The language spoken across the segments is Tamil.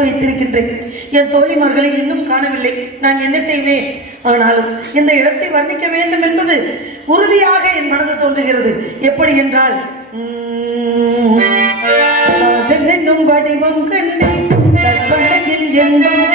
கொடுத்து வைத்திருக்கின்றேன். என் தோழிமார்களை இன்னும் காணவில்லை. நான் என்ன செய்வேன்? ஆனாலும் இந்த இடத்தை வர்ணிக்க வேண்டும் என்பது உறுதியாக என் மனது தோன்றுகிறது. எப்படி என்றால், என்னும் வடிவம் கண்டே கற்பனையில் எண்ணம்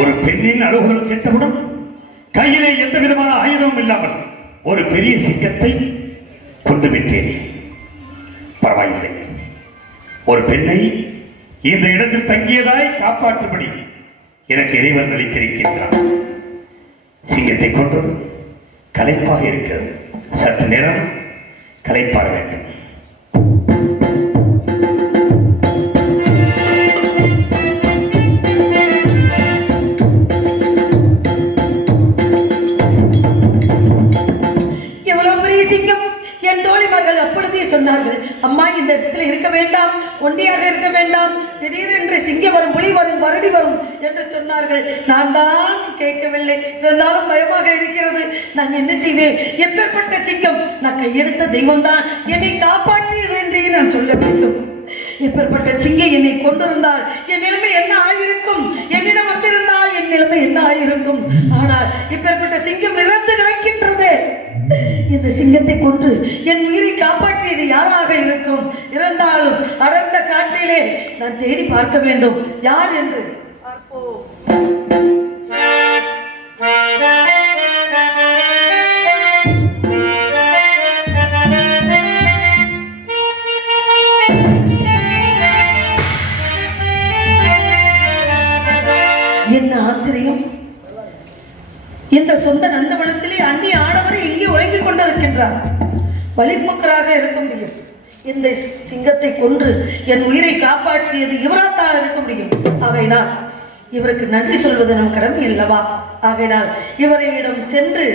ஒரு பெண்ணின் அழுகுரல் கேட்டவுடன் கையிலே எந்த விதமான ஆயுதமும் இல்லாமல் ஒரு பெரிய சிங்கத்தை கொண்டு விட்டேன். பரவாயில்லை, ஒரு பெண்ணை இந்த இடத்தில் தங்கியதாய் காப்பாற்றும்படி எனக்கு இறைவன் அளித்திருக்கின்றான். சிங்கத்தை கொன்றது களைப்பாக இருக்கிறது. சற்று நேரம் களைப்பாற வேண்டும். சொன்னார்கள், அம்மா இந்த இடத்துல இருக்க வேண்டாம், ஒண்டியாக இருக்க வேண்டாம், திடீரென்று சிங்கம் வரும், புலி வரும், மறுபடி வரும் என்று சொன்னார்கள். நான் தான் கேட்கவில்லை. இருந்தாலும் பயமாக இருக்கிறது. நான் என்ன செய்வேன்? எப்பேற்பட்ட சிங்கம்? நான் கையெடுத்த தெய்வம் தான் என்னை காப்பாற்றியது என்றே நான் சொல்ல வேண்டும். எப்பேற்பட்ட சிங்கம் என்னை கொண்டிருந்தால் என் நிலைமை என்ன ஆயிருக்கும்? என்னிடம் வந்திருந்தால் என் நிலைமை என்ன ஆயிருக்கும்? ஆனால் இப்பேற்பட்ட சிங்கம் இறந்து கிடக்கின்றது. இந்த சிங்கத்தை கொன்று என் உயிரை காப்பாற்றியது யாராக இருக்கும்? இருந்தாலும் அடர்ந்த காட்டிலே நான் தேடி பார்க்க வேண்டும் யார் என்று பார்ப்போம். என்ன ஆச்சரியம்! இந்த சொந்த நந்தவனத்திலே அந்நிய ஆடவரை இங்கே உறங்கிக் கொண்டிருக்கின்றார். வழிபோக்கராக இருக்க முடியும். இந்த சிங்கத்தை கொன்று என் உயிரை காப்பாற்றியது இவராத்தான் இருக்க முடியும். ஆகையினால் இவருக்கு நன்றி சொல்வது நம் கடமை அல்லவா? ஆகையினால் இவரையிடம் சென்று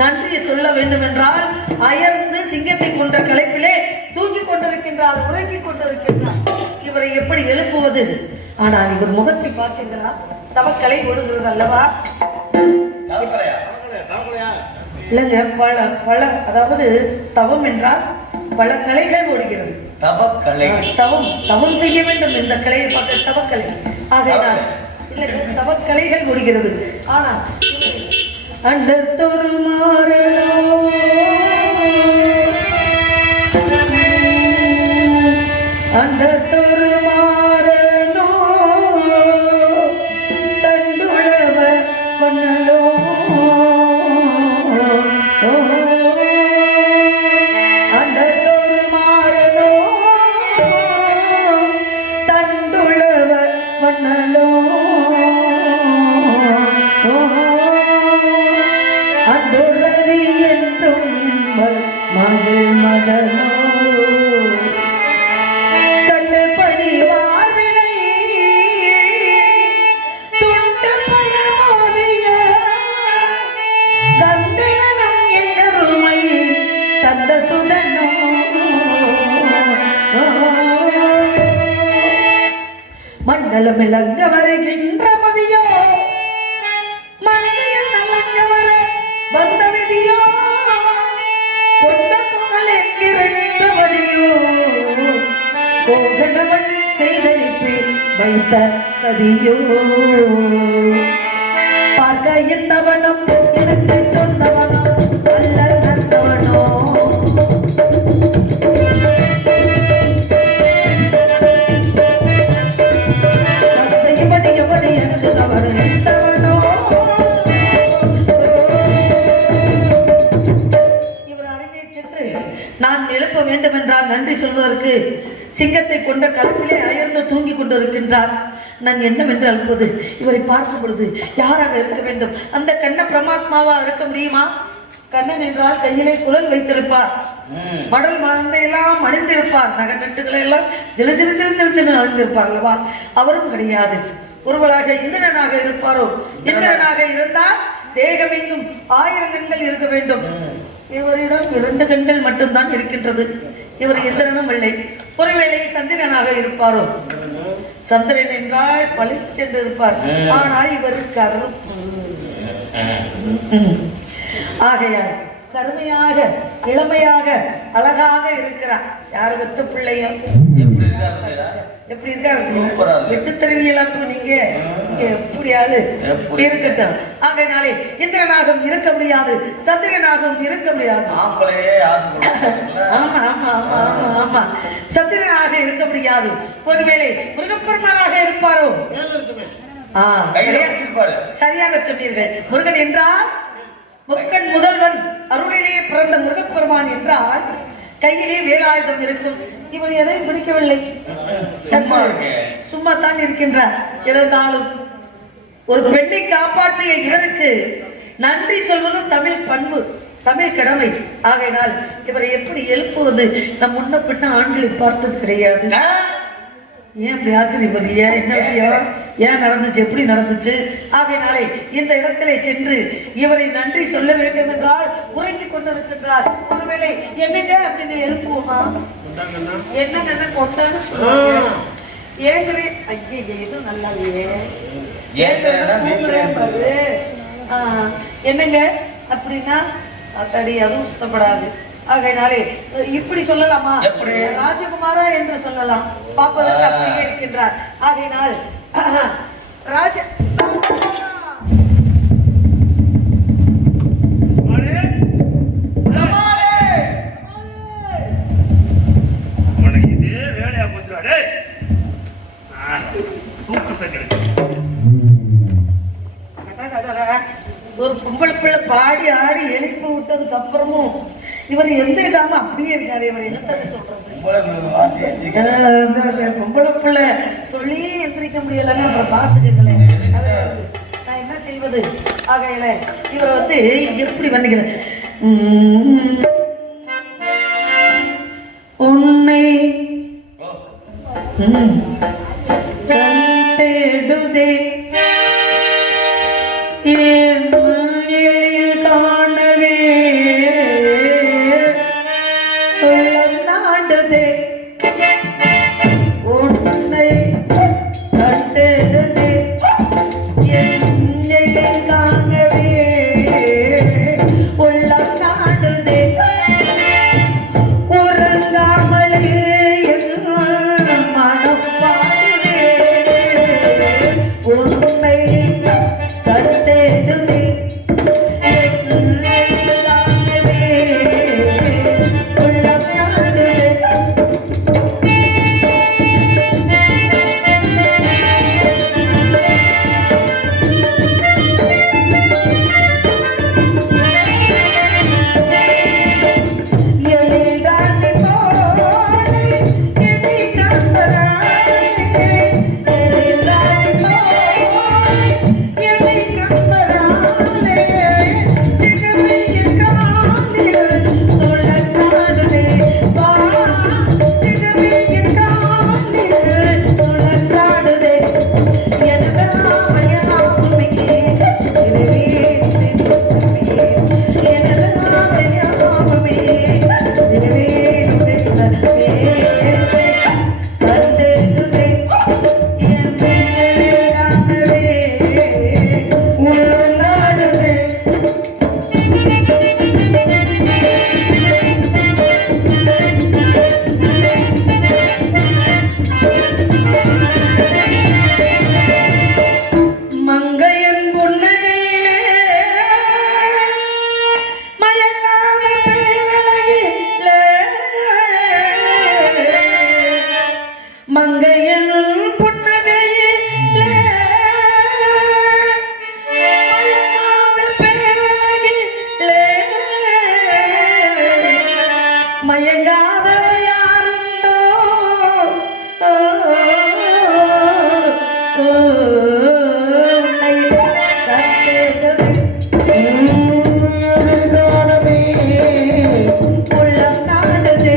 நன்றியை சொல்ல வேண்டும் என்றால், அயர்ந்து சிங்கத்தை கொன்ற களைப்பிலே தூங்கிக் கொண்டிருக்கின்றார், உறங்கிக் கொண்டிருக்கின்றார். இவரை எப்படி எழுப்புவது? ஆனால் இவர் முகத்தை பார்த்தீங்களா? தவக்கலை ஓடுகிறது அல்லவா? இல்லைங்க, பல பல அதாவது தவம் என்றால் பல கலைகள் ஓடுகிறது. தவம் செய்ய வேண்டும். இந்த கலையை பார்க்க தவக்கலை. ஆகையினால் இல்லைங்க, தவக்கலைகள் ஓடுகிறது. ஆனால் அண்டத்தொரு மாறலாம் அண்டத்தோறு மாறலோ தண்டுளவ மன்னலோ அண்டுள்ளது என்றும் மகள் மகனோ கண்டு பணி வாழ்வினை துண்டு பணமோதிய கந்தனம் எங்கருமை தந்த சுடனோ மண்டலம் இழங்க வருகின்ற மதியோ மனையில் நலங்க வர வந்த விதியோ கொண்ட புகழ் என்கிற மதியோ கோகண்டவன் செய்தளிப்பே வைத்த சதியோ பார்க்க எந்தவனும் எனக்கு சொந்தவனோ அல்ல நந்தவனோ எப்படி எனக்கு கவனம் எந்தவனோ இவர் அருகே சென்று நான் எழுப்ப வேண்டும் என்றால் நன்றி சொல்வதற்கு சிங்கத்தை கொண்ட கலப்பிலே அயர்ந்து தூங்கிக் கொண்டிருக்கின்றார். நான் என்னவென்று அழுப்பது? இவரை பார்க்கும் பொழுது யாராக இருக்க வேண்டும்? அந்த கண்ண பிரமாத்மாவா இருக்க முடியுமா? கண்ணன் என்றால் கையிலே குழல் வைத்திருப்பார், மடல் மந்தையெல்லாம் அணிந்திருப்பார், நகை நட்டுகளை எல்லாம் ஜிலு ஜிலு ஜிலு ஜிலு ஜிலு அணிந்திருப்பார் அல்லவா? அவரும் கிடையாது. ஒருவராக இந்திரனாக இருப்பாரோ? இந்திரனாக இருந்தால் தேகம் இன்னும் 1000 கண்கள் இருக்க வேண்டும். இவரிடம் 2 கண்கள் மட்டும்தான் இருக்கின்றது. இவர் இந்திரனும் இல்லை. ஒருவேளை சந்திரனாக இருப்பாரோ? சந்திரன் என்றால் பளிச்சென்று இருப்பார், ஆனால் இவர் கருப்பு. ஆகையால் கருமையாக இளமையாக அழகாக இருக்கிறார். யாரு வெத்த பிள்ளையும் எப்படி இருக்காரு? வெட்டு தெருவியலாம் நீங்க எப்படி ஆளு இருக்கட்டும். ஆகையினாலே இந்திரனாகவும் இருக்க முடியாது, சந்திரனாகவும் இருக்க முடியாது. ஆமா ஆமா ஆமா ஆமா ஆமா சந்திரனாக இருக்க முடியாது. ஒருவேளை முருகப்பெருமானாக இருப்பாரோ? சரியாக சொன்னீர்கள். முருகன் என்றால் முக்கன் முதல்வன், அருளிலேயே பிறந்த முருகப்பெருமான் என்றால் கையிலே வேலாயுதம் இருக்கும். இவர் எதையும் பிடிக்கவில்லை, சும்மா தான் இருக்கின்றார். இருந்தாலும் ஒரு பெண்ணை காப்பாற்றிய இவருக்கு நன்றி சொல்வது தமிழ் பண்பு, தமிழ் கடமை. ஆகையினால் இவரை எப்படி எழுப்புவது? நம் முன்ன பின்ன ஆண்களை பார்த்தது கிடையாது. ஏன் இப்படி ஆச்சரியப்படுறிய? என்ன விஷயம்? ஏன் நடந்துச்சு? எப்படி நடந்துச்சு? ஆகையினாலே இந்த இடத்திலே சென்று இவரை நன்றி சொல்ல வேண்டும் என்றால் உறங்கிக் கொண்டிருக்கின்றார். ஒருவேளை என்னங்க அப்படின்னு எழுப்புவோமா? என்னங்க கொண்டான்னு சொல்லுவாங்க. ஏங்குறேன், ஐயே எதுவும் நல்லா இல்லையே, என்னங்க அப்படின்னா அத்தடி அதுவும் சுத்தப்படாது. ஆகையினாலே இப்படி சொல்லலாமா? ராஜகுமாரா என்று சொல்லலாம். பார்ப்பதற்கு அப்படியே இருக்கின்றார். ஆகையினால் ராஜ இதே வேலையா போச்சுடா. ஒரு பொம்பளை பிள்ளை பாடி ஆடி எழுப்பி விட்டதுக்கு அப்புறமும் இவர் எந்திரிக்காம அப்படியே இருக்காரு. இவர் என்னத்தான் சொல்றது? பொம்பளை பிள்ளை சொல்லி எந்திரிக்க முடியலன்னு அப்புறம் பார்த்துக்கங்களேன். நான் என்ன செய்வது? ஆகையில இவர் எப்படி வந்தீங்க? உன்னை தேடுதே காணவே நாடுதே, உன்னை கண்டெடுதே காணவே உள்ள நாடுதே, உறங்காமலே மனப்பாடி மயங்காதவர் யாருண்டோ உள்ளம் நாடுதே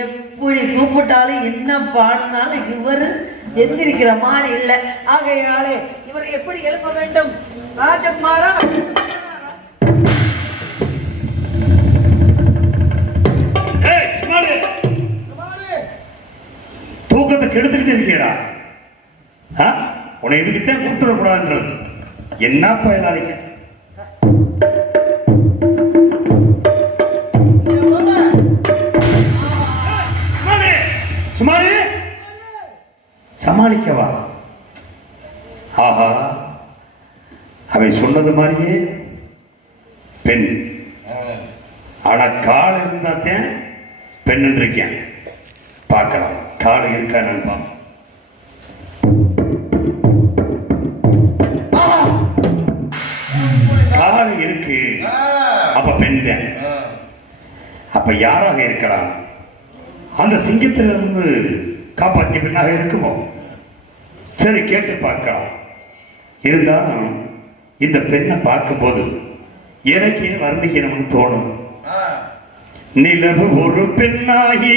எப்படி கூப்பிட்டாலும் என்ன பாடினாலும் இவரு எந்திரிக்கிற மாதிரி இல்லை. ஆகையினாலே இவரை எப்படி எழுப்ப வேண்டும்? ராஜகுமாரா, தூக்கத்தை கெடுத்துக்கிட்டே இருக்கேடா. உன்னை எதுக்குத்தான் கூப்பிடக்கூடாதுன்றது என்ன பயனாளிக்க? சுமாரி சமாளிக்கவா? ஆஹா, அவை சொன்னது மாதிரியே பெண். ஆனா கால் இருந்தாத்தேன் பெண் இருக்கேன். பார்க்கலாம் கால் இருக்கா நண்பா. கால் இருக்கு, அப்ப பெண் தான். அப்ப யாராக இருக்கலாம்? அந்த சிங்கத்திலிருந்து காப்பாற்றிய பெண்ணாக இருக்குமோ? சரி, கேட்டு பார்க்கலாம். இருந்தாலும் இந்த பெண்ணை பார்க்கும்போது எனக்கே வர்ணிக்கணும்னு தோணும். நிலவு ஒரு பெண்ணாகி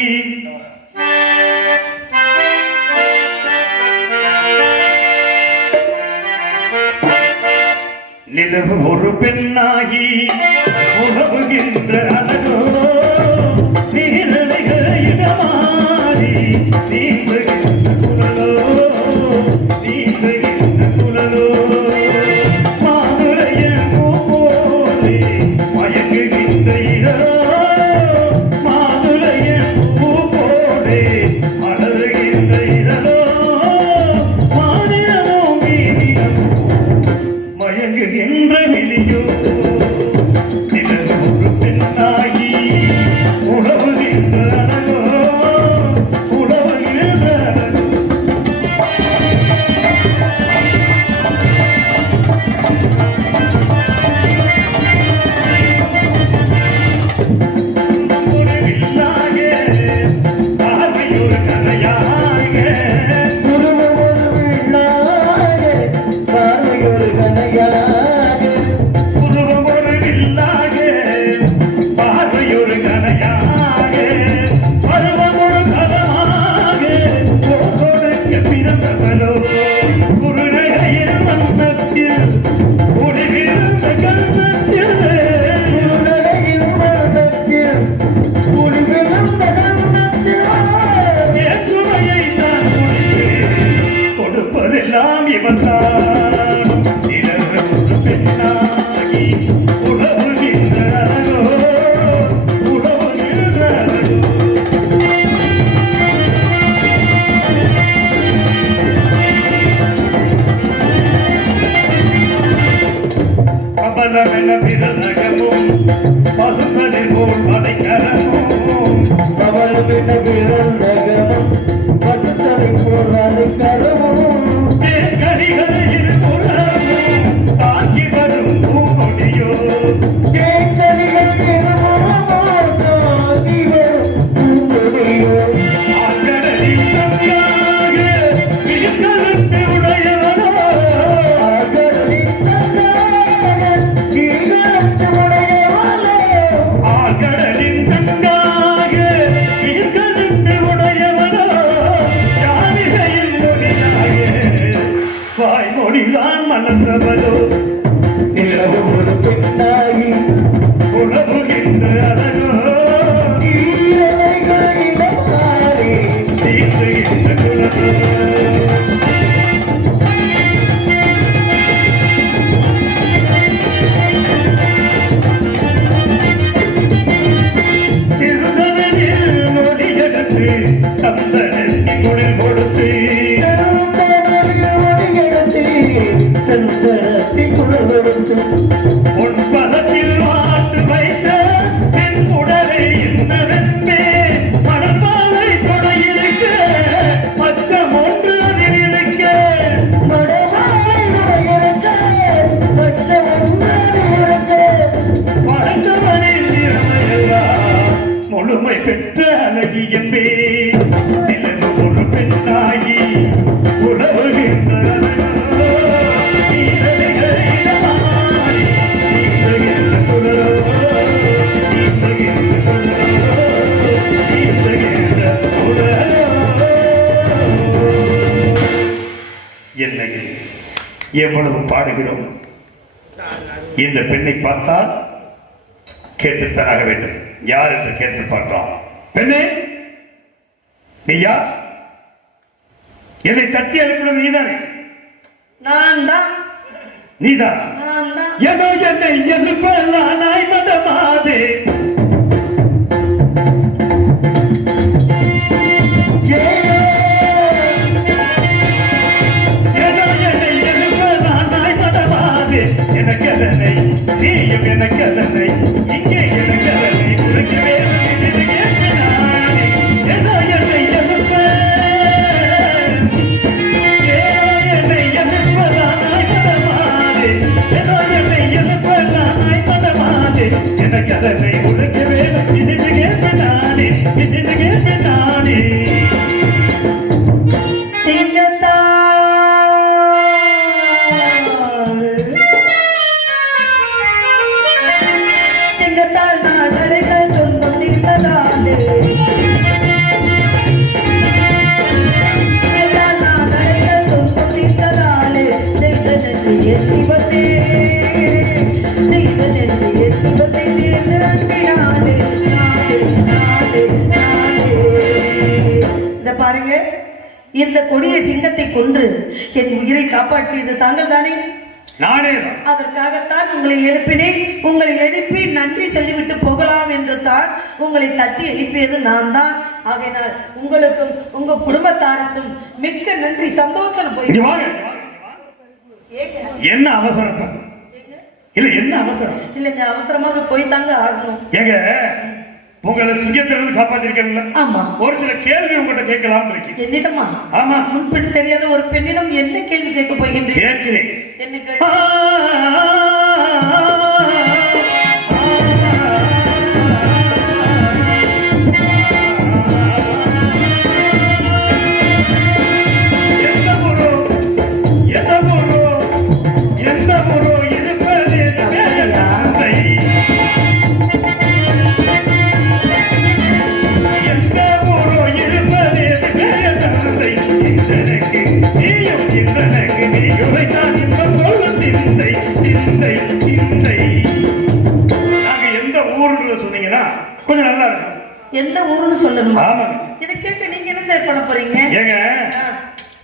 நிலவு ஒரு பெண்ணாகி உணவுகின்ற அழகோ நீரலைகளை இடமாறி நீந்துகின்ற குழலோ நீந்துகின்ற குழலோ மாதுளைய பூவோடு மயங்குகின்ற இரோ மாதுளைய பூவோடு மலருகின்ற இரோ மாநிலமோ மீனிலமோ மயங்குகின்ற விழியோ நிலவு ஒரு பெண்ணாகி உணவுகின்ற அழகோ உணவுகின்ற அழகோ. ஒரு வில்லாக பார்வை ஒரு கதையாக உருவம் ஒரு வில்லாக பார்வையொரு கதையாக பருவம் ஒரு கதமாக கொடுக்க பிறந்தவளோ குருநகையின் வண்ணத்தில் குடிவிருந்த கண்ணத்தில் ஏற்றுமையை தான் கொடுப்பதெல்லாம் இவன்தான். நிலவு ஒரு பெண்ணாகி உணவுகின்ற அழகோ உணவுகின்ற அழகோ. கமலமென பிறநகமும் பசுக்களில் போல் மலைக்கரமும் தேன்கனிகளை இருபுறமும் தாங்கி வரும் பூங்கொடியோ ஆழ்கடலின் கவியாக வியந்த மலர்ந்தவளோ நிலவு ஒரு பெண்ணாகி உழவுகின்ற அழகோ ஈரலைகள் இளமாறி தீர்த்துகின்ற குலமோ முழுமை பெற்ற அழகியம்பே நிலவு ஒரு பெண்ணாகி உறவுகின்ற என்னைக்கு எவ்வளவு பாடுகிறோம் இந்த பெண்ணை பார்த்தால் கேட்டுத்தான் வேண்டும் யார் என்று கேட்டு பார்த்தோம் பெண்ணே நீ யார் என்னை தட்டி அனுப்புறது நீதான் நான் தான் நீதான் நான் தான் ஏதோ என்னை எழுப்பலாம் நாய் மதமாதே ஏதோ என்னை எழுப்பலாம் நாய் மதமாதே எனக்கு அதனை நீயும் எனக்கு அதனை இங்கே எனக்கு அதனை உனக்கவே இது கேட்கிறானே ஏதோ என்னை எழுப்ப என்னை எழுப்பலாம் நாய் மதமாதே ஏதோ என்னை எழுப்பலாம் நாய் மதமாதே எனக்கு அதனை உனக்கவே இது கேட்கிறானே இது கேட்கிறானே சிங்கத்தால் நான் அலைகள் துன்பம் தீர்த்ததாலே சிங்கத்தால் நான் அலைகள் துன்பம் தீர்த்ததாலே செய்தனென்று எண்ணி வந்தே தீர்ந்து அன்பினாலே நாளே இத பாருங்க இந்த கொடிய சிங்கத்தை கொன்று என் உயிரை காப்பாற்றியது தாங்கள் தானே நானே அதற்காகத்தான் உங்களை எழுப்பினேன் உங்களை எழுப்பி நன்றி சொல்லிவிட்டு போகலாம் என்று தான் உங்களை தட்டி எழுப்பியது நான் தான் ஆகையினால் உங்களுக்கும் உங்க குடும்பத்தாருக்கும் மிக்க நன்றி சந்தோஷம் போய் இங்க வாங்க. என்ன அவசரம் இல்ல என்ன அவசரம் இல்லைங்க அவசரமாக போய் தாங்க ஆகணும் ஏங்க உங்களை சிங்கத்திலிருந்து காப்பாத்திருக்கீங்களா ஆமா ஒரு சில கேள்வி உங்கள்கிட்ட கேட்கலாம் இருக்கீங்க என்னிடமா ஆமா முன்பின் தெரியாத ஒரு பெண்ணிடம் என்ன கேள்வி கேட்க போகின்றேன் கேட்கிறேன் என்ன கேள்வி கொஞ்சம் நல்லா இருக்கும் எந்த ஊருன்னு சொல்லணுமா ஆமாங்க இதை கேட்டு நீங்க என்ன பண்ண போறீங்க ஏங்க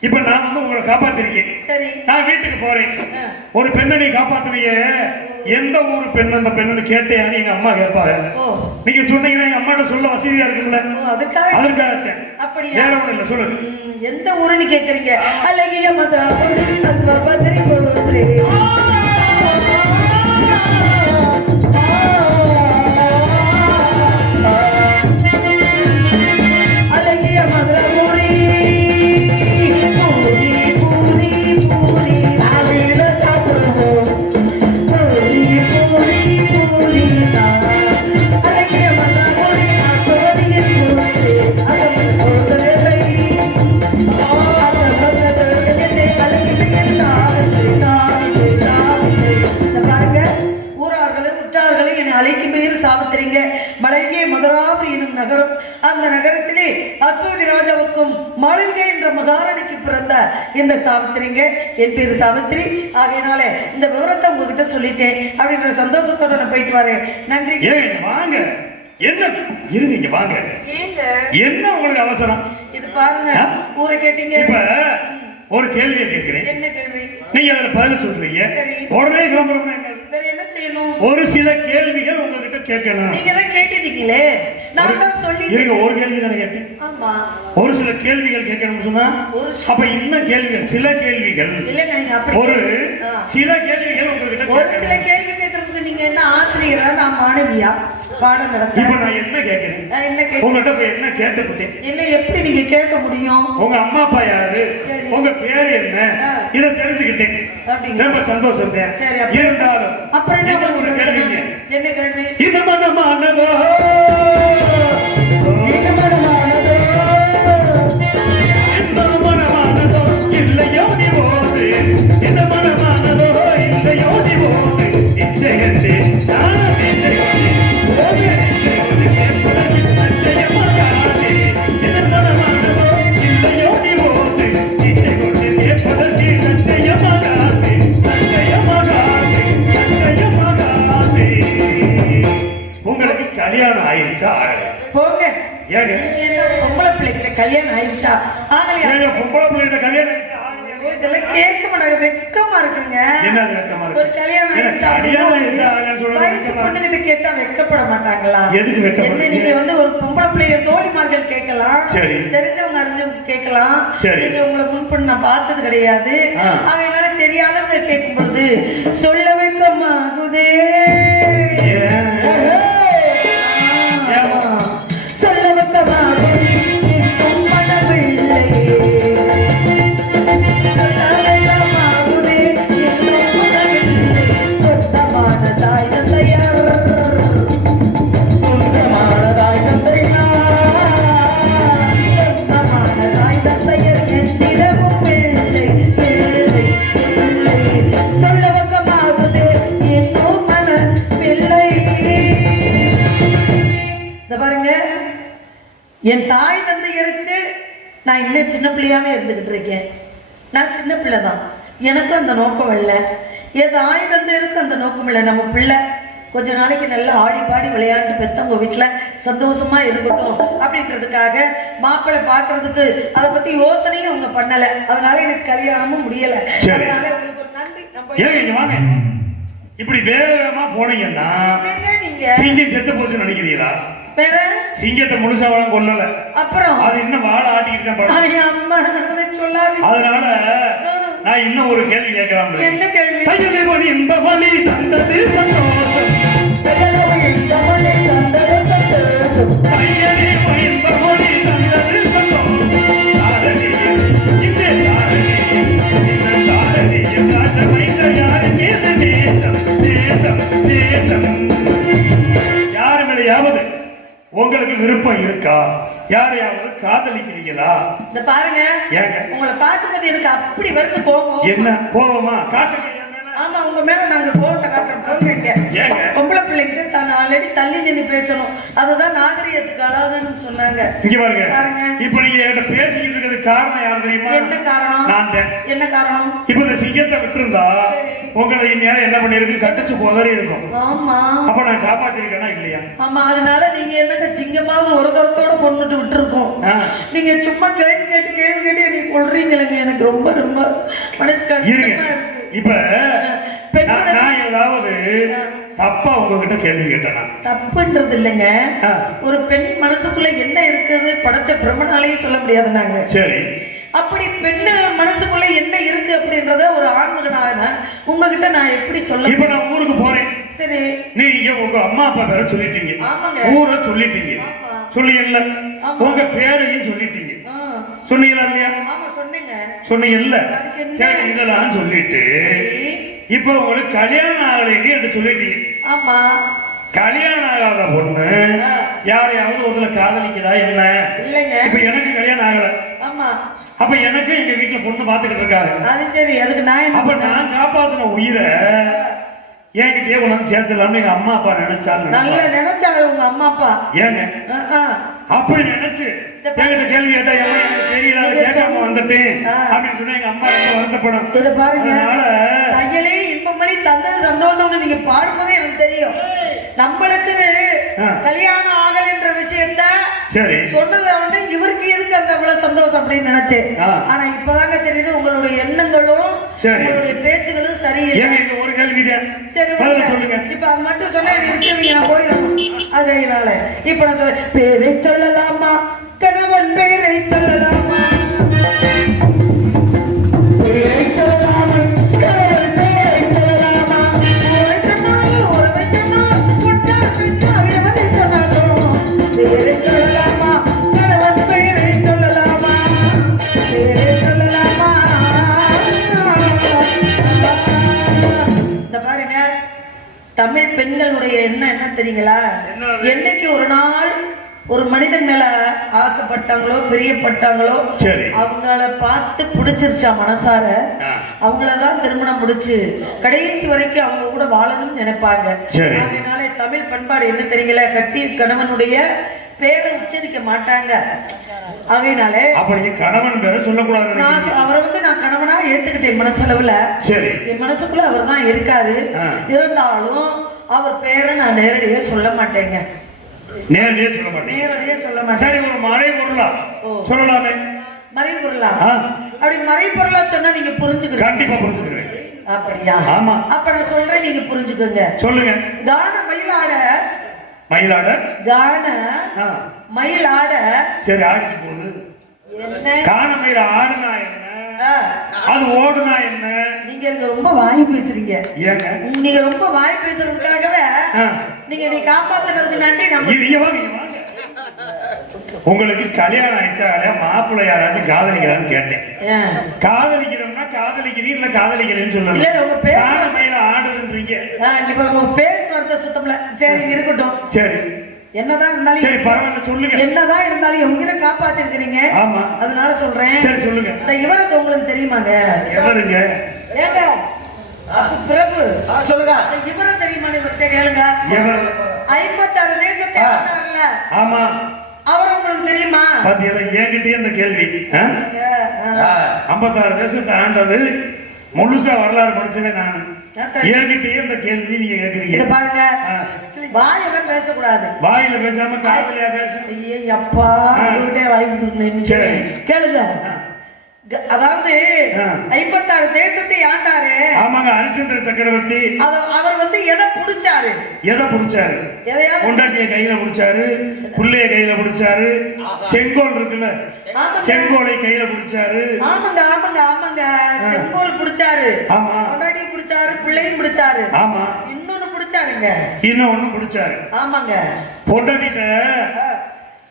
இப்ப நான் வந்து உங்களை காப்பாத்திருக்கேன் சரி நான் வீட்டுக்கு போறேன் ஒரு பெண்ணை நீ காப்பாத்துறீங்க எந்த ஊரு பெண் அந்த பெண்ணு கேட்டேன் எங்க அம்மா கேட்பாரு நீங்க சொன்னீங்கன்னா எங்க அம்மாட்ட சொல்ல வசதியா இருக்குல்ல அதுக்காக அப்படியா வேற ஒண்ணு இல்ல சொல்லுங்க எந்த ஊருன்னு கேக்குறீங்க அழகிய மதுரை அழகிய மதுரை பூரி பூரி பூரி பூரி நாளில சாப்பிடுவோம் பூரி பூரி பூரி அழகிய மதுரை பூரி சோதியின் பூரி அதன் போதலை அழகிய அஸ்வதி ராஜாவுக்கும் மாளிகை என்ற மகாராணிக்கு பிறந்த இந்த சாவித்திரிங்க. என் பேரு சாவித்திரி. ஆகையினால இந்த விவரத்தை உங்ககிட்ட சொல்லிட்டேன் அப்படின்ற சந்தோஷத்தோட நான் போயிட்டு வரேன். நன்றி. வாங்க. என்ன இருங்க, வாங்க. ஏங்க என்ன உங்களுக்கு அவசரம்? இது பாருங்க, ஊரை கேட்டீங்க. இப்ப ஒரு கேள்வியை கேட்கிறேன். என்ன கேள்வி? நீங்க அதுல பதில் சொல்றீங்க. உடனே கிளம்புறோம். வேற என்ன செய்யணும்? ஒரு சில கேள்விகள் உங்ககிட்ட கேட்கணும். நீங்க தான் கேட்டுட்டீங்களே, நான் தான் சொல்லிட்டேன். ஒரு கேள்வி தானே கேட்டேன். ஆமா, ஒரு சில கேள்விகள் கேட்கணும்னு சொன்னா அப்ப இன்னும் கேள்விகள், சில கேள்விகள் இல்லங்க. நீங்க அப்படி ஒரு சில கேள்விகள் உங்ககிட்ட ஒரு சில கேள்வி கேட்கறதுக்கு நீங்க என்ன ஆசிரியரா, நான் மாணவியா? பாடம் நடத்த இப்ப நான் என்ன கேட்கிறேன்? என்ன கேட்க உங்ககிட்ட போய் என்ன கேட்டுக்கிட்டேன்? இல்ல, எப்படி நீங்க கேட்க முடியும்? உங்க அம்மா அப்பா யாரு, உங்க பேரு என்ன, இத தெரிஞ்சுக்கிட்டேன். ரொம்ப சந்தோஷம். இருந்தாலும் அப்புறம் என்ன ஒரு கேள்விங்க. என்ன கேள்வி? இந்த மனமானதோ இல்லையோ நீ ஓடு, இந்த மனமானதோ இல்லையோ நீ ஓடு, இச்சைகண்டே நானும் இச்சைகண்டே ஓடு, இச்சைகண்டே கேட்பதற்கு நச்சயமாகாதே. இந்த மனமானதோ இல்லையோ நீ ஓடு, இச்சைகண்டே கேட்பதற்கு நச்சயமாகாதே, நச்சயமாகாதே, நச்சயமாகாதே. உங்களுக்கு கல்யாணம் ஆயிடுச்சா? போங்க. ஏங்க பொம்பளை பிள்ளைக்கு கல்யாணம் ஆயிடுச்சா? ஆகலையா? பொம்பளை பிள்ளைங்க கல்யாணம் ஆயிடுச்சா? இதெல்லாம் கேட்க மாட்டாங்க, வெக்கமா இருக்குங்க. ஒரு கல்யாணம் ஆயிடுச்சா வயசு பொண்ணுகிட்ட கேட்டா வெக்கப்பட மாட்டாங்களா? என்ன நீங்க வந்து ஒரு பொம்பளை பிள்ளைய தோழிமார்கள் கேட்கலாம், தெரிஞ்சவங்க அறிஞ்சவங்க கேட்கலாம். நீங்க உங்களை முன்பு நான் பார்த்தது கிடையாது. அதனால தெரியாதவங்க கேட்கும் பொழுது சொல்ல வெக்கமாகுதே. சொல்ல வெக்கமாகுதே. என் தாய் தந்தையருக்கு நான் இன்னும் சின்ன பிள்ளையாவே இருந்துகிட்டு இருக்கேன். நான் சின்ன பிள்ளை தான், எனக்கும் அந்த நோக்கம் இல்லை. என் தாய் தந்தையருக்கு அந்த நோக்கம் இல்லை. நம்ம பிள்ளை கொஞ்ச நாளைக்கு நல்லா ஆடி பாடி விளையாண்டு பெற்றவங்க வீட்டில் சந்தோஷமா இருக்கட்டும் அப்படின்றதுக்காக மாப்பிள்ளை பார்க்கறதுக்கு அதை பத்தி யோசனையும் அவங்க பண்ணலை. அதனால எனக்கு கல்யாணமும் முடியலை. அதனால உங்களுக்கு ஒரு நன்றி. இப்படி வேகமா போனீங்கன்னா சிங்கம் செத்து போச்சு நினைக்கிறீங்களா? வேற சிங்கத்தை முழுசாவளம் கொல்லல, அப்புறம் அது இன்னும் வாழ ஆட்டிக்கிட்டு தான் சொல்லாது. அதனால நான் இன்னும் ஒரு கேள்வி கேட்கலாம். என்ன கேள்வி? இந்த வழி தந்தது சந்தோஷம், இந்த வழி தந்தது சந்தோஷம், யாரு மேலையாவது உங்களுக்கு விருப்பம் இருக்கா? யாரையாவது காதலிக்கிறீங்களா? இந்த பாருங்க, உங்களை பார்க்கும்போது எனக்கு அப்படி வருது கோபம். என்ன கோபமா? காட்டுங்க. ஆமா, உங்க மேல நாங்க கோபத்தை காட்டுறோம். பொம்பளை பிள்ளைகிட்ட தான் ஆல்ரெடி தள்ளி நின்று பேசணும், அதுதான் நாகரிகத்துக்கு அழகுன்னு சொன்னாங்க. இங்க பாருங்க, இப்ப நீங்க என்கிட்ட பேசிட்டு இருக்கிறது காரணம் யார் தெரியுமா? என்ன காரணம்? நான் தான். என்ன காரணம்? இப்ப இந்த சிங்கத்தை விட்டுருந்தா உங்களை இந்நேரம் என்ன பண்ணிருக்கு? கட்டிச்சு போதறி இருக்கும். ஆமா, அப்ப நான் காப்பாத்திருக்கேனா இல்லையா? ஆமா, அதனால நீங்க என்னங்க சிங்கமாவது ஒரு தரத்தோட கொண்டுட்டு விட்டுருக்கோம். நீங்க சும்மா கேள்வி கேட்டு என்னை கொள்றீங்களேங்க. எனக்கு ரொம்ப ரொம்ப மனசு கஷ்டமா இருக்கு. இப்ப நான் ஏதாவது தப்பா உங்ககிட்ட கேள்வி கேட்டேனா? தப்புன்றது இல்லைங்க. ஒரு பெண் மனசுக்குள்ள என்ன இருக்குது படைச்ச பிரம்மனாலேயே சொல்ல முடியாது நாங்க. சரி, அப்படி பெண்ணு மனசுக்குள்ள என்ன இருக்கு அப்படின்றத ஒரு ஆண்மகனாக உங்ககிட்ட நான் எப்படி சொல்ல? இப்ப நான் ஊருக்கு போறேன். சரி, நீங்க உங்க அம்மா அப்பா பேரை சொல்லிட்டீங்க, ஊரை சொல்லிட்டீங்க, சொல்லியல்ல, உங்க பேரையும் சொல்லிட்டீங்க, சொன்னீங்களா இல்லையா? ஆமா, சொன்னீங்க. சொன்னீங்கல்ல. சரி, இதெல்லாம் சொல்லிட்டு இப்ப உங்களுக்கு கல்யாணம் ஆகலைன்னு என்று சொல்லிட்டீங்க. ஆமா, கல்யாணம் ஆகாத பொண்ணு யாரையாவது ஒருத்தர காதலிக்குதா என்ன? இல்லைங்க. இப்ப எனக்கு கல்யாணம் ஆகல. ஆமா, அப்ப எனக்கு எங்க வீட்டுல பொண்ணு பாத்துக்கிட்டு இருக்காரு. அது சரி, அதுக்கு நான் அப்ப நான் காப்பாத்தின உயிரை என்கிட்டயே உனக்கு சேர்த்துலாம்னு எங்க அம்மா அப்பா நினைச்சாங்க. நல்லா நினைச்சாங்க உங்க அம்மா அப்பா. ஏங்க அப்படி நினைச்சு என்கிட்ட கேள்வி கேட்டா எவ்வளவு எனக்கு தெரியல அதை நீங்க கேட்காம வந்துட்டேன் ஆ. அப்படின்னு சொன்னா எங்க அம்மா ரொம்ப வருத்தப்படும். இத பாருங்க, அதனால தையலே இன்பமணி தந்தது சந்தோஷம்னு நீங்க பாடும்போதே எனக்கு தெரியும். நம்மளுக்கு ஆ. கல்யாணம் ஆகல என்ற விஷயத்த சரி சொன்னதை வந்து இவருக்கு எதுக்கு அந்த அவ்வளவு சந்தோஷம் அப்படின்னு நினைச்சேன். ஆ. ஆனா இப்பதாங்க தெரியுது உங்களுடைய எண்ணங்களும் சரி. உங்களுடைய பேச்சுகளும் சரியில்லை. ஏங்க இங்க ஒரு கேள்வி சரி பதில் விடுங்க. சொல்லுங்க. இப்ப அது மட்டும் சொன்னா விட்டுருவீங்க, நான் போயிடணும். அதனால இப்ப நான் சொல்றேன், பேரை சொல்லலாமா கணவன் பேரை சொல்லலாமா? பேரை சொல்லலாமா? கணவன் பேரை சொல்லலாமா? ஒரு சொன்னாலும் ஒரு சொன்னாலும் பொட்டால் பெற்றால் எவரை சொன்னாலும் பேரை சொல்லலாமா கணவன் பேரை சொல்லலாமா? பேரை சொல்லலாமா? இந்த பாருங்க, தமிழ் பெண்களுடைய எண்ணம் என்ன தெரியுங்களா? என்னது? என்னைக்கு ஒரு நாள் ஒரு மனிதன் மேல ஆசைப்பட்டாங்களோ பிரியப்பட்டாங்களோ சரி. அவங்கள பார்த்து பிடிச்சிருச்சா மனசார, ஆ. அவங்களதான் திருமணம் முடிச்சு கடைசி வரைக்கும் அவங்க கூட வாழணும்னு நினைப்பாங்க. சரி. அதனால தமிழ் பண்பாடு என்ன தெரியுங்களா? கட்டி கணவனுடைய பேரை உச்சரிக்க மாட்டாங்க. அதனால அப்ப நீங்க கணவன் பேரை சொல்லக்கூடாது. அவரை நான் கணவனா ஏத்துக்கிட்டேன் மனசளவுல. சரி. என் மனசுக்குள்ள அவர் தான் இருக்காரு. ஆ. இருந்தாலும் அவர் பேரை நான் நேரடியா சொல்ல மாட்டேங்க. நேரடியா சொல்ல மாட்டேன். நேரடியா சொல்ல மாட்டேன். சரி, ஒரு மறை பொருளா ஓ. சொல்லலாமே. மறைபொருளா? ஆ. அப்படி மறைபொருளா சொன்னா நீங்க புரிஞ்சுக்கிறீங்க. கண்டிப்பா புரிஞ்சுக்கிறேன். அப்படியா? ஆமா. அப்ப நான் சொல்றேன், நீங்க புரிஞ்சுக்கோங்க. சொல்லுங்க. கான மயிலாட, மயிலாட. கான ஆ. மயிலாட. சரி, ஆடிச்சு போகுது. என்ன? காண மயில ஆடுனா என்ன, ஆ. அது ஓடுனா என்ன? நீங்க இங்க ரொம்ப வாய் பேசுறீங்க. ஏங்க நீங்க ரொம்ப வாய் பேசுறதுக்காகவே ஆ. நீ காப்பாத்துறதுக்கு நன்றி. நம்ம இங்க வாங்க, இங்க வாங்க. உங்களுக்கு கல்யாணம் ஆயிடுச்சா இல்லையா, மாப்பிள்ளை யாராச்சும் காதலிக்கிறான்னு கேட்டேன். காதலிக்கிறோம்னா காதலிக்கிறீங்க இல்ல காதலிக்கிறேன்னு இல்ல, சொல்லணும். உங்க பேர் காண மயில ஆடுதுன்றீங்க. இப்ப உங்க பேர் வார்த்தை சுத்தம்ல. சரி இருக்கட்டும். சரி என்னதான் இருந்தாலும் சரி பரவாயில்ல, சொல்லுங்க. என்னதான் இருந்தாலும் உங்களை காப்பாத்திருக்கிறீங்க. ஆமா. அதனால சொல்றேன். சரி சொல்லுங்க. இந்த இவரது உங்களுக்கு தெரியுமாங்க? எவருங்க? ஏங்க பிரபு சொல்லுங்க. இவரை தெரியுமான்னு இவர்கிட்ட கேளுங்க. எவர்? 56 தேசத்தை ஆண்டார்ல, ஆமா. அவர் உங்களுக்கு தெரியுமா? பாத்தீங்களா, என்கிட்டயே இந்த கேள்வி. 56 தேசத்தை ஆண்டது முழுசா வரலாறு படிச்சவன் நானு. என்கிட்டயே இந்த கேள்வி நீங்க கேக்குறீங்க. இத பாருங்க, ஆ. வாயெல்லாம் பேசக்கூடாது. வாயில பேசாம காதலியா பேச. ஐயே அப்பா, உங்கள்கிட்ட வாய் கொடுத்துருந்தேன். சரி. கேளுங்க. அதாவது ஆ. 56 தேசத்தை ஆண்டாரு. ஆமாங்க, ஹரிச்சந்திர சக்கரவர்த்தி. அவர் எதை புடிச்சாரு? எதை புடிச்சாரு? எதையாவது பொண்டாட்டிய கையில புடிச்சாரு, புள்ளைய கையில புடிச்சாரு, செங்கோல் இருக்குல்ல, ஆமாங்க. செங்கோலை கையில புடிச்சாரு. ஆமாங்க ஆமாங்க ஆமாங்க. செங்கோல் பிடிச்சாரு, ஆமா. பொண்டாட்டியும் பிடிச்சாரு, பிள்ளையும் பிடிச்சாரு, ஆமா. இன்னொன்னு பிடிச்சாருங்க. இன்னொன்னு புடிச்சாரு. ஆமாங்க.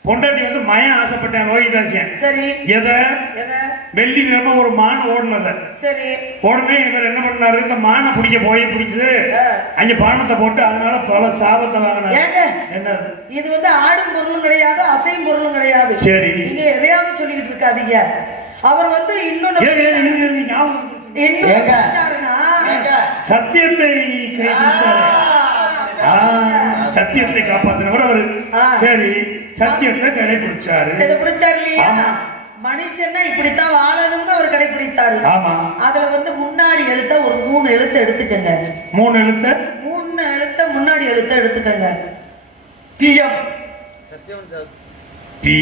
பொண்டாட்டி வந்து மயம் ஆசைப்பட்டேன் ரோஹிதாசியன். சரி. எதை? எதை? வெள்ளிக்கிழமை ஒரு மான் ஓடுனத. சரி. உடனே இவர் என்ன பண்ணாரு, இந்த மானை பிடிக்க பிடிச்சு அங்க பானத்தை போட்டு அதனால பல சாபத்தை வாங்கினாரு. ஏங்க என்ன இது ஆடும் பொருளும் கிடையாது, அசையும் பொருளும் கிடையாது. சரி. நீங்க எதையாவது சொல்லிட்டு இருக்காதீங்க. அவர் இன்னொன்னு சத்தியத்தை சத்தியத்தை காப்பாத்தினவர் அவரு. சரி, சத்தியத்தை கடைபிடிச்சாரு. மனுஷன்னா இப்படித்தான் வாழணும்னு அவர் கடைபிடித்தாரு. ஆமா. அதுல முன்னாடி எழுத்த ஒரு 3 எழுத்து எடுத்துக்கங்க. 3 எழுத்த? 3 எழுத்த முன்னாடி எழுத்த எடுத்துக்கங்க. DM P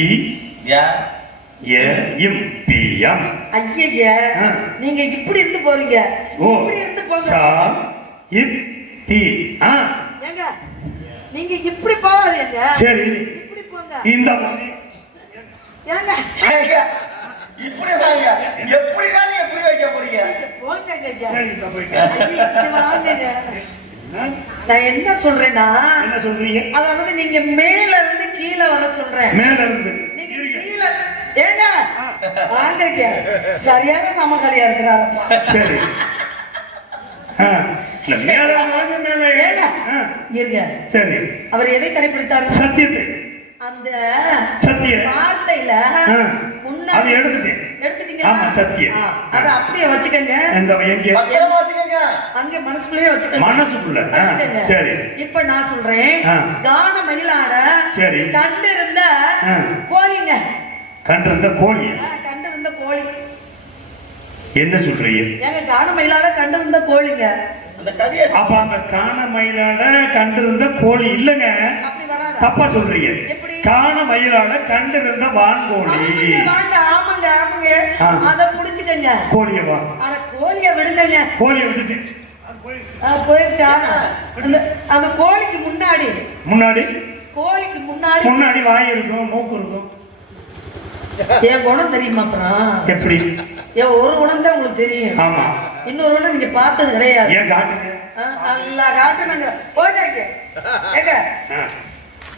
A M PM. ஐயா, நீங்க இப்படி இருந்து போறீங்க. இப்படி இருந்து போங்க. சா இத் தி. ஏங்க நீங்க இப்படி போவாதீங்க. சரி, இப்படி போங்க. இந்த ஏங்க இப்படி வாங்க. எப்படி தான் நீங்க புரிய வைக்க போறீங்க? போங்க. சரி, நான் போயிட்டேன். வாங்குங்க. நான் என்ன சொல்றேன்னா, என்ன சொல்றீங்க? அதாவது நீங்க மேல இருந்து கீழே வர சொல்றேன். மேல இருந்து நீங்க கீழே. ஏங்க வாங்க. சரியான நமக்கலியா இருக்கிறாரு. சரி. சரி. அவர் எதை கடைபிடித்தார்? சத்தியத்தை. அந்த சத்திய வார்த்தையில அது எடுத்துட்டீங்க. ஆமா, சத்தியம். அத அப்படியே வச்சுக்கங்க. அங்க மனசுக்குள்ளே வச்சுக்கங்க. மனசுக்குள்ள வச்சுக்கங்க. சரி. இப்ப நான் சொல்றேன், கான மயிலாட சரி கண்டு இருந்த கோழிங்க. கண்டிருந்த கோழி கண்டிருந்த கோழி. என்ன சொல்றீங்க? ஏங்க காண மயிலாட கண்டிருந்த கோழிங்க. அந்த கதையை அப்ப அந்த காண மயிலாட கண்டிருந்த கோழி இல்லங்க, அப்படி வராதா? தப்பா சொல்றீங்க. எப்படி? காண மயிலாட கண்டிருந்த வான்கோழி. ஆமாங்க ஆமாங்க. ஆ. அத புடிச்சுக்கங்க. கோழிய வா, அட கோழிய விடுங்கங்க. கோழிய விட்டுட்டு போயிருச்சா? அந்த கோழிக்கு முன்னாடி முன்னாடி கோழிக்கு முன்னாடி முன்னாடி வாய் இருக்கும், மூக்கு இருக்கும். என் குணம் தெரியுமா? அப்புறம் எப்படி? என் ஒரு குணம் தான் உங்களுக்கு தெரியும். ஆமா, இன்னொரு குணம் நீங்க பார்த்தது கிடையாது. ஏன் காட்டுங்க? நல்லா காட்டுனாங்க. போயிட்டாங்க. ஏங்க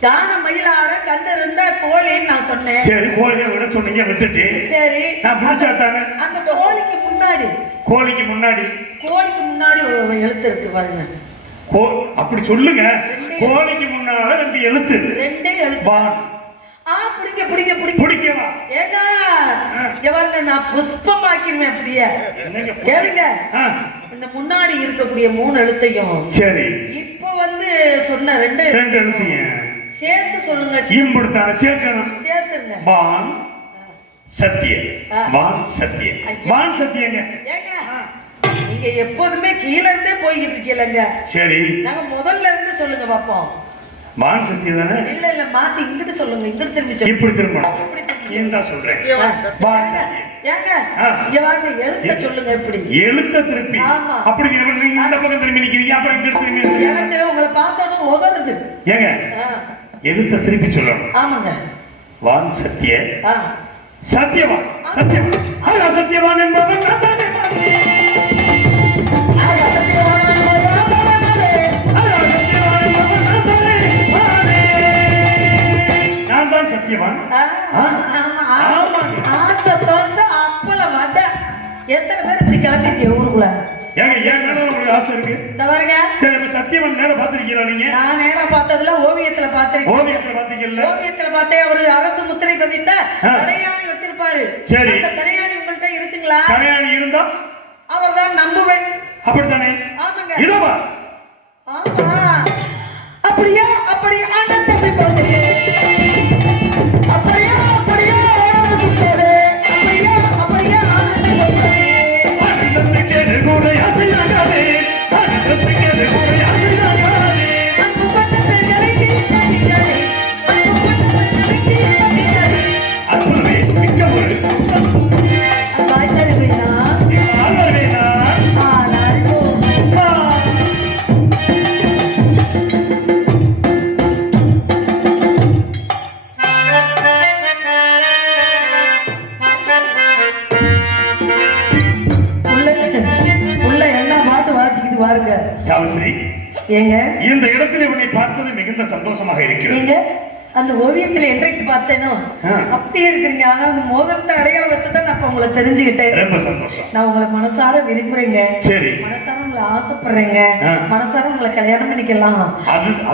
காண மயிலாட கண்டிருந்த கோழின்னு நான் சொன்னேன். சரி, கோழிய விட சொன்னீங்க, விட்டுட்டு சரி. நான் பிடிச்சாத்தாங்க. அந்த கோழிக்கு முன்னாடி கோழிக்கு முன்னாடி ஒரு எழுத்து இருக்கு பாருங்க. அப்படி சொல்லுங்க. கோழிக்கு முன்னால 2 எழுத்து. 2 எழுத்து. வான். பிடிக்க பிடிக்க பிடிக்க பிடிக்கவா? ஏங்க எவருங்க நான் புஷ்பமாக்கிருவேன் அப்படியே. கேளுங்க, இந்த முன்னாடி இருக்கக்கூடிய 3 எழுத்தையும் சரி இப்போ வந்து சொன்ன 2 எழுத்தையும் சேர்த்து சொல்லுங்க. இம்புடுத்தான சேர்க்கணும். சேர்த்துங்க. வான் சத்திய. வான் சத்திய. வான் சத்தியங்க. ஏங்க நீங்க எப்போதுமே கீழ இருந்தே போய்கிட்டு இருக்கீங்க. சரி, நாங்க முதல்ல இருந்து சொல்லுங்க பாப்போம். வான் சத்தியம் தானே? இல்ல மாத்தி இங்கிட்டு சொல்லுங்க. இங்கிட்டு திரும்பி சொல்லுங்க. இப்படி திரும்பணும். ஏன் தான் சொல்றேன்? வான் சத்தியம். ஏங்க இங்க வாங்க, எழுத்த சொல்லுங்க. எப்படி எழுத்த திருப்பி? ஆமா. அப்படி நீங்க இந்த பக்கம் திரும்பி நிக்கிறீங்க, அப்புறம் இங்க திரும்பி நிக்கிறீங்க. எனக்கு உங்களை பார்த்தோன்னு உதறுது. ஏங்க எழுத்த திருப்பி சொல்லணும். ஆமாங்க. வான் சத்திய. சத்தியவான். சத்தியவான். சத்தியவான் என்பவன் நான் தான் சத்தியவான். எத்தனை பேர் இப்படி கிளம்பிருக்கீங்க ஊருக்குள்ள? ஏங்க ஏன் உங்களுக்கு ஆசை இருக்கு? இந்த பாருங்க. சரி, சத்தியவான் நேரம் பார்த்திருக்கீங்களா நீங்க? நான் நேரம் பார்த்ததுல ஓவியத்துல பார்த்திருக்கேன். ஓவியத்துல பார்த்தீங்கல்ல? ஓவியத்துல பார்த்தேன். ஒரு அரசு முத்திரை பதித்த கடையாணி வச்சிருப்பாரு. சரி, அந்த கடையாணி உங்கள்கிட்ட இருக்குங்களா? கரையாணி இருந்தா அவர்தான் நம்புவேன். அப்படித்தானே? ஆமாங்க. இதவா? ஆமா. அப்படியே அண்ணன் தம்பி போட்டு அப்படியே கூட அசையாகாதே. அன்புமே மிக்க ஒரு சாவித்ரி, ஏங்க இந்த இடத்தில் உன்னை பார்த்தது மிகுந்த சந்தோஷமாக இருக்கிறது. நீங்க அந்த ஓவியத்துல என்றைக்கு பார்த்தேனோ அப்படியே இருக்கிறீங்க. ஆனா அந்த மோதிரத்தை அடையாளம் வச்சுதான் நான் உங்களை தெரிஞ்சுக்கிட்டேன். ரொம்ப சந்தோஷம். நான் உங்களை மனசார விரும்புறேங்க. சரி, மனசார உங்களை ஆசைப்படுறேங்க. மனசார உங்களை கல்யாணம் பண்ணிக்கலாம்.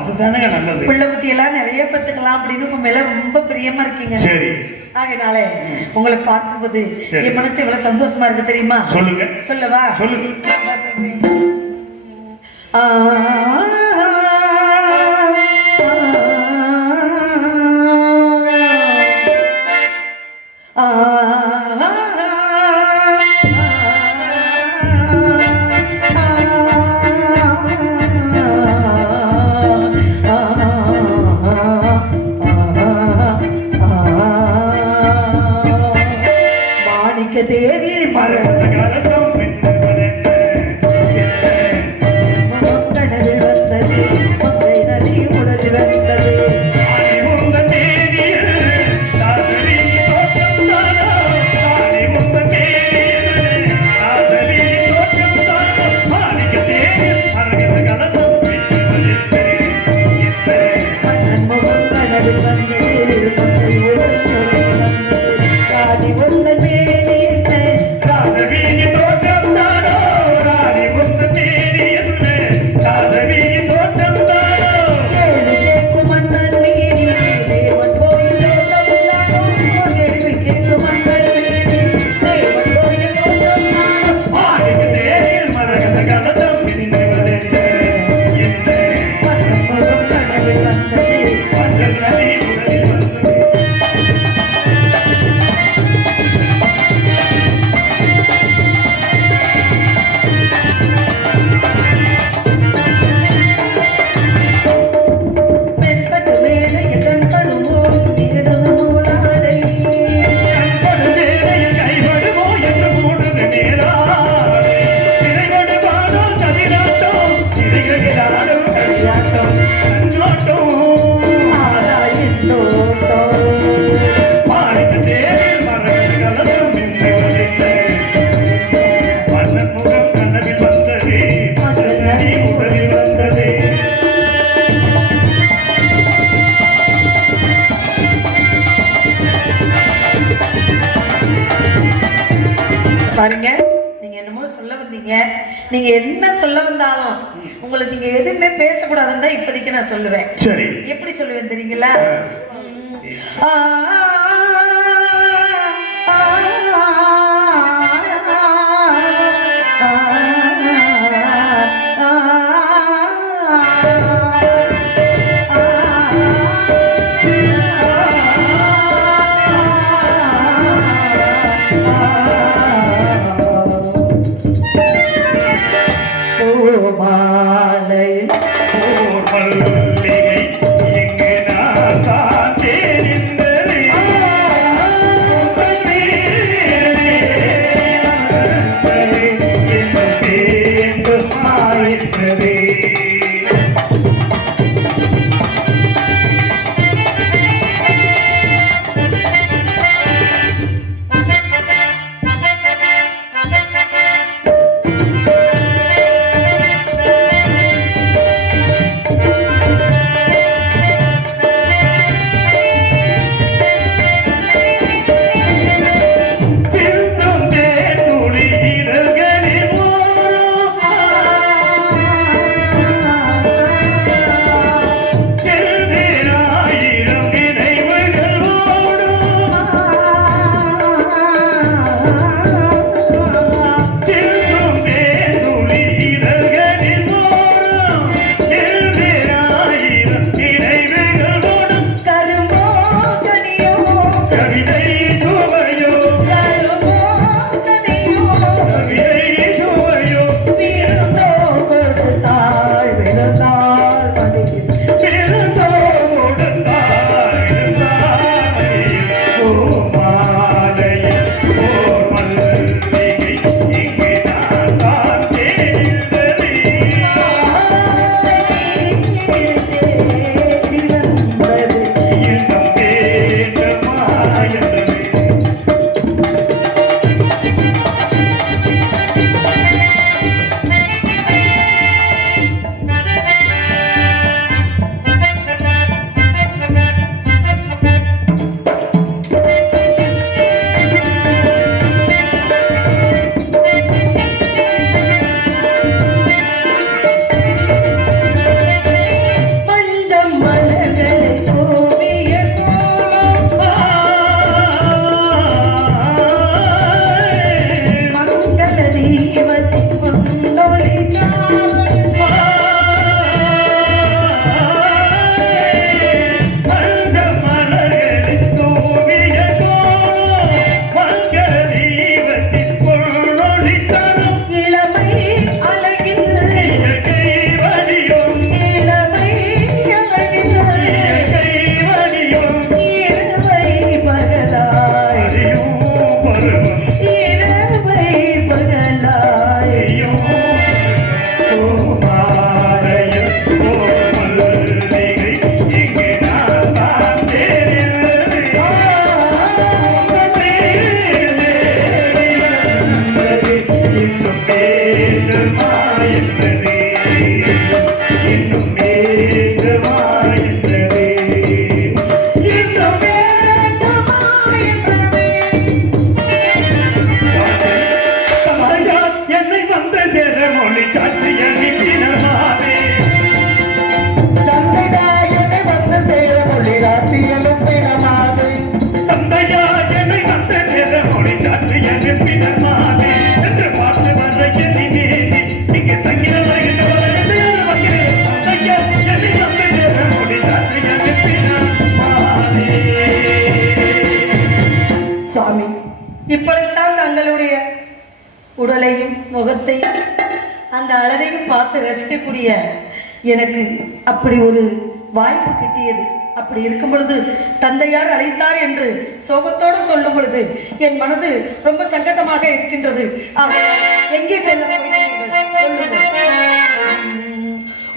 அதுதானே நல்லது. பிள்ளை குட்டி எல்லாம் நிறைய பெத்துக்கலாம் அப்படின்னு உங்க மேல ரொம்ப பிரியமா இருக்கீங்க. சரி, ஆகையினாலே உங்களை பார்க்கும்போது என் மனசு எவ்வளவு சந்தோஷமா இருக்கு தெரியுமா? சொல்லுங்க. சொல்லவா? சொல்லுங்க. மாணிக்க தேவி மரகதம் காதி ஒன்று பாருங்க, நீங்க என்னமோ சொல்ல வந்தீங்க. நீங்க என்ன சொல்ல வந்தாலும் உங்களுக்கு நீங்க எதுவுமே பேசக்கூடாதுன்னு தான் இப்போதைக்கு நான் சொல்லுவேன். சரி. எப்படி சொல்லுவேன் தெரியுங்களா? இப்பொழுதுதான் தங்களுடைய உடலையும் முகத்தையும் அந்த அழகையும் பார்த்து ரசிக்கக்கூடிய எனக்கு அப்படி ஒரு வாய்ப்பு கிட்டியது. அப்படி இருக்கும் பொழுது தந்தையார் அழைத்தார் என்று சோகத்தோடு சொல்லும் பொழுது என் மனது ரொம்ப சங்கடமாக இருக்கின்றது. எங்கே செல்ல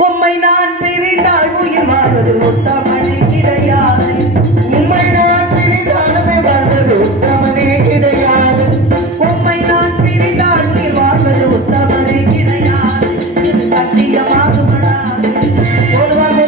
உம்மை நான் பிரிந்தால் உயிர் வாழ்வது உத்தமனே கிடையாது. உம்மை நான் பிரிந்தாலுமே வாழ்வது உத்தமனே கிடையாது. உம்மை நான் பிரிந்தால் உயிர் வாழ்வது உத்தமனே கிடையாது. இது சத்தியமாகுமடாது. ஒருவன்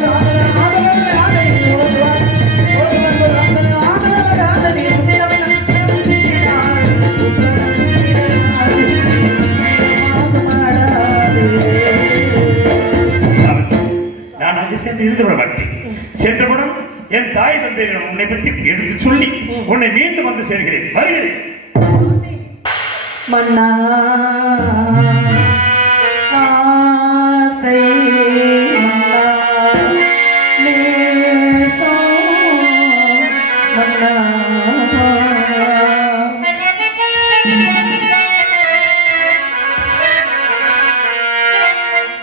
சென்று இருந்து விட மாட்டேன். சென்றவுடன் என் தாய் தந்தையிடம் உன்னை பற்றி எடுத்து சொல்லி உன்னை மீண்டும் வந்து சேர்கிறேன். வருகிறேன். மன்னா ஆசை மன்னா நேசம் மன்னா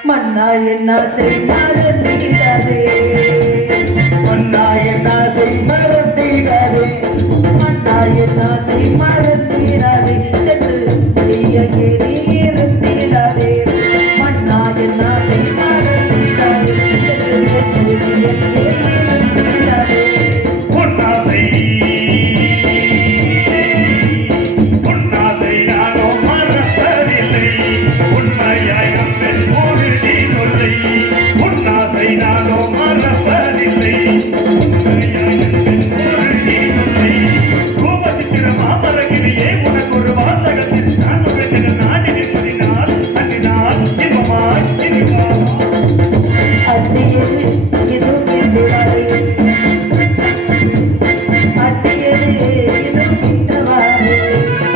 மன்னா என்ன செய்யாதே மன்னா என்ன செய்யாதே மன்னா என்ன செய்யாதே சென்று நீயே இருந்தீராதே மன்னா என்ன செய்யாதே சென்று நீயே இருந்தீராதே உன்னாசை நானோ மறப்பதில்லை. உண்மையாய் நம்பெண் போதில்லை சொல்லை. உன்னாசை நானோ மறப்பதில்லை. உண்மையாய் நம்பெண் போதில்லை சொல்லை. ரூபசித்திர மாமரகிரியே உனக்கு ஒரு வாசகத்தில் நான் உழைத்தின நான் நினைப்பதினால் அன்றினால் இன்பமாய் இனிப்போம். அட்டியது எதுவும் என்றாரே அட்டியது எதுவும் என்றவாரே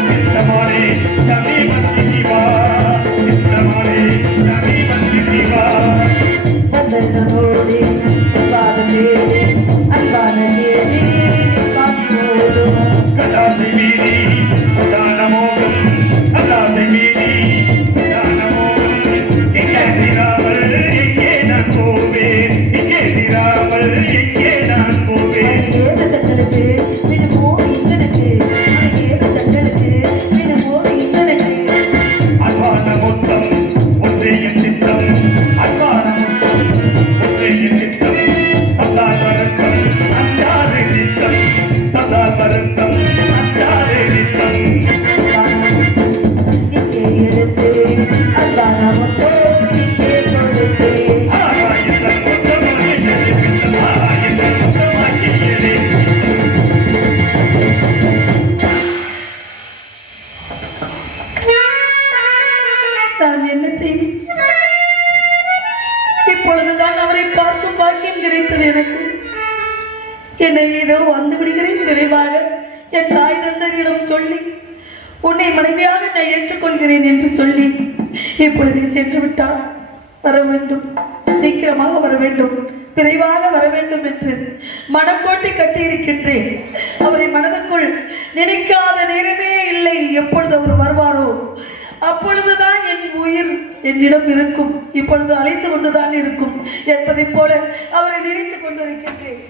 சித்தமானே சமீபத்தி வா. சித்தமானே சமீபத்தி வா. வந்தனோடு பாதமே அன்பான சேரி காப்போடும் கதாசை மீறி தானமோகம். கதாசை மீறி தானமோகம். இங்கே நிராமல் எங்கே நான் போவேன். இங்கே நிராமல் எங்கே நான் போவேன். ஏது தங்களுக்கு விடுமோ இங்கனுக்கு ஏது தங்களுக்கு விடுமோ இங்கனுக்கு அன்பான மொத்தம் ஒன்றே என் சித்தம். அன்பான மொத்தம் ஒன்றே என் சித்தம். தந்தால் வருத்தம் அஞ்சாறு நித்தம். தந்தால் வருத்தம் அஞ்சாறு நித்தம். இங்கே எடுத்து அன்பான முத்தோ இங்கே கொடுத்து ஆராய்ந்த மொத்தமாகியதே. ஆராய்ந்த மொத்தமாகியதே. நான் என்ன செய்வேன் இப்பொழுதுதான் அவரை பார்க்கும் பாக்கியம் கிடைத்தது எனக்கு என்னை ஏதோ வந்து விடுகிறேன் விரைவாக என் தாய் தந்தரிடம் சொல்லி உன்னை மனைவியாக நான் ஏற்றுக்கொள்கிறேன் என்று சொல்லி இப்பொழுது சென்று விட்டார். வர வேண்டும், சீக்கிரமாக வர வேண்டும், விரைவாக வர வேண்டும் என்று மனக்கோட்டை கட்டியிருக்கின்றேன். அவரை மனதுக்குள் நினைக்காத நேரமே இல்லை. எப்பொழுது அவர் வருவாரோ அப்பொழுதுதான் என் உயிர் என்னிடம் இருக்கும். இப்பொழுது அழைத்து கொண்டுதான் இருக்கும் என்பதைப் போல அவரை நினைத்துக் கொண்டிருக்கின்றேன்.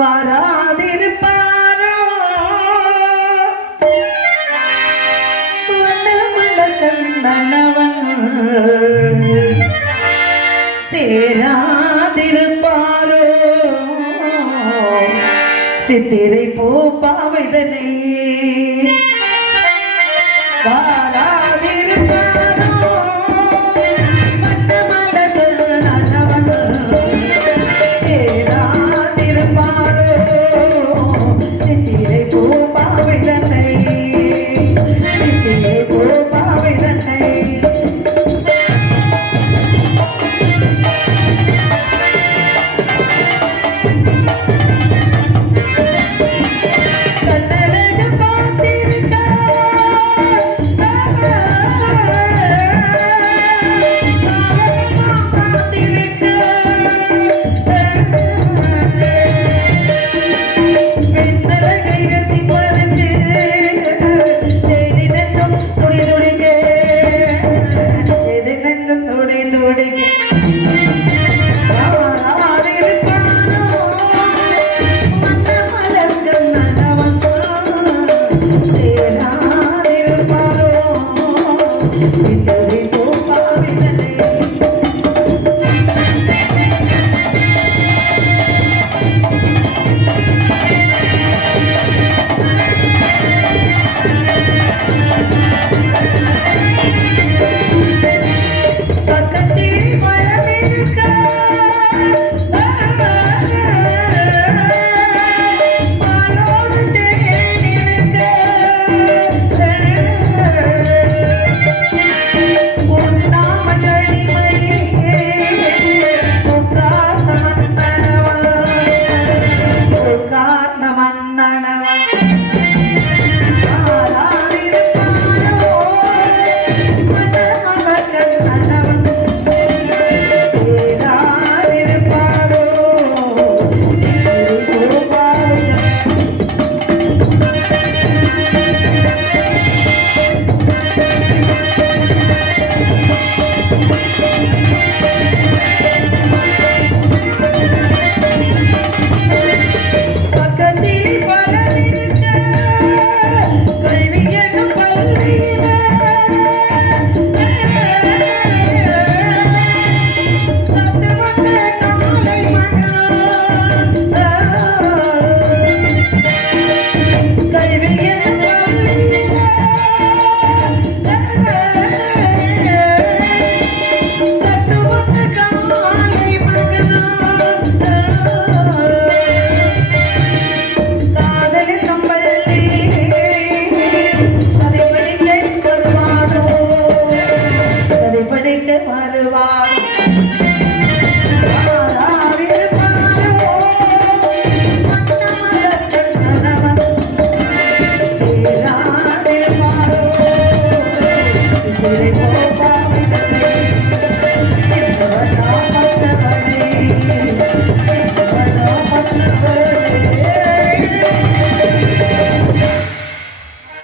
வாராதிருப்பாரோ கண்ணவன் சேராதிருப்பாரோ சித்திரை பூ பாவைதனை வாராதிருப்பாரோ கண்ணழகு பார்த்திருக்க வருவார்